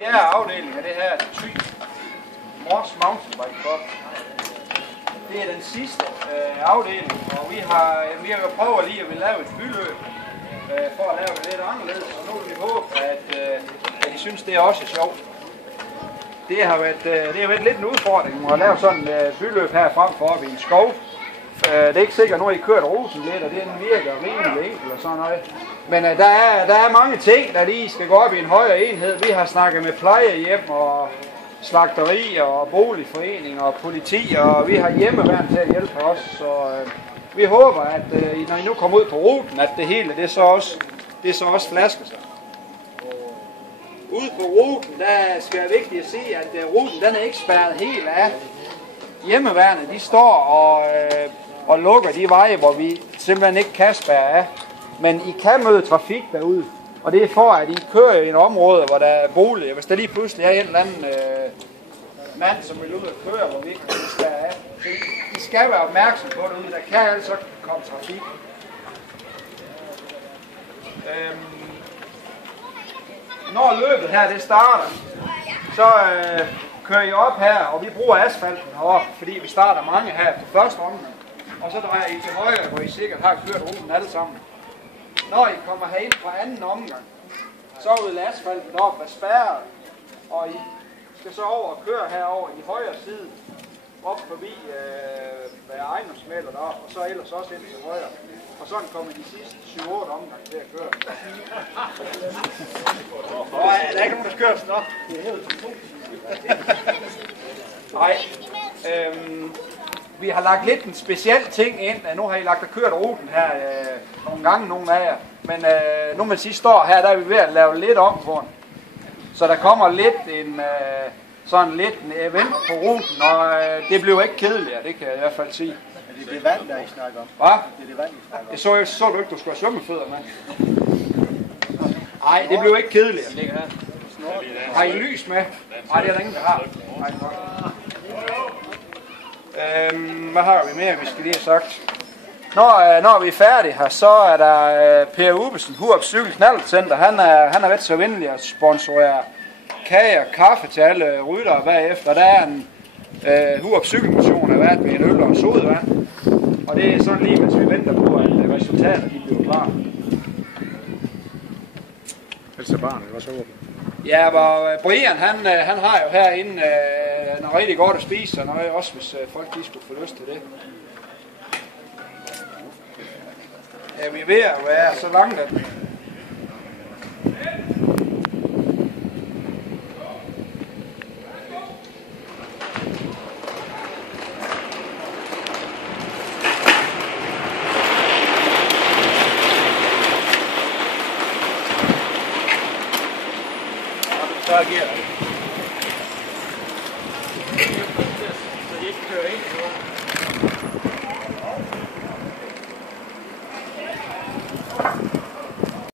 Det er afdelingen af det her Thy Mors Mountainbike Club. Det er den sidste afdeling, og vi har jo prøvet lige at lave et byløb for at lave det lidt anderledes, og nu vil vi håbe, at I synes, det er også sjovt. Det har været lidt en udfordring at lave sådan et byløb her frem for op i en skov. Det er ikke sikkert, nu har I kørt ruten lidt, og den virker rimelig enkel og sådan noget. Men der er mange ting, der lige skal gå op i en højere enhed. Vi har snakket med plejehjem og slagterier og boligforeninger og politi, og vi har hjemmeværn til at hjælpe os. Så vi håber, at når I nu kommer ud på ruten, at det hele det så også flasker sig. Ude på ruten, der skal være vigtigt at se, at ruten den er ikke spærret helt af. Hjemmeværnet, de står og lukker de veje, hvor vi simpelthen ikke kan spærre af. Men I kan møde trafik derude, og det er for, at I kører i et område, hvor der er bolig. Hvis der lige pludselig er en eller anden mand, som vil ud og køre, hvor vi ikke kan spærre af. Så I skal være opmærksom på derude. Der kan altså komme trafik. Når løbet her det starter, så kører I op her, og vi bruger asfalten heroppe, fordi vi starter mange her på første omgang. Og så drejer I til højre, hvor I sikkert har kørt ruten alle sammen. Når I kommer herind fra anden omgang, så vil asfalten op være spærret, og I skal så over og køre herover i højre side, op forbi ejendomsmælder deroppe, og så ellers også ind til højre. Og sådan kommer de sidste 7-8 omgang til at køre. Og der er ikke nogen, der kører sådan op. Det er helt nej. Vi har lagt lidt en speciel ting ind. Nu har I lagt og kørt ruten her nogle gange, nogle af jer. Men nu man sige står her, der er vi ved at lave lidt om på den. Så der kommer lidt sådan lidt en event på ruten, og det bliver ikke kedeligere, det kan jeg i hvert fald sige. Men det er vand, der I snakker om. Hvad? Det er vand, I snakker om. Det så du ikke, du skulle have svømmefødder, mand. Nej, det bliver ikke kedeligere. Har I lys med? Nej, det er der ingen, der har. Nej, hvad har vi mere, vi skal lige have sagt? Når vi er færdige her, så er der Per Ubesen, Hurup Cykel Knallertcenter. Han er været så venlig at sponsorere kage og kaffe til alle ryttere bagefter. Der er en Hurup Cykelmotion, der har været med en øl og sodavand. Og det er sådan lige, mens vi venter på, at resultater de bliver klar. Ellers barnet også håber. Ja, hvor Brian, han har jo herinde noget rigtig godt at spise, og noget også, hvis folk de skulle få lyst til det. Ja, vi er ved at være så langt, at så agerer det. Så de ikke kører ind.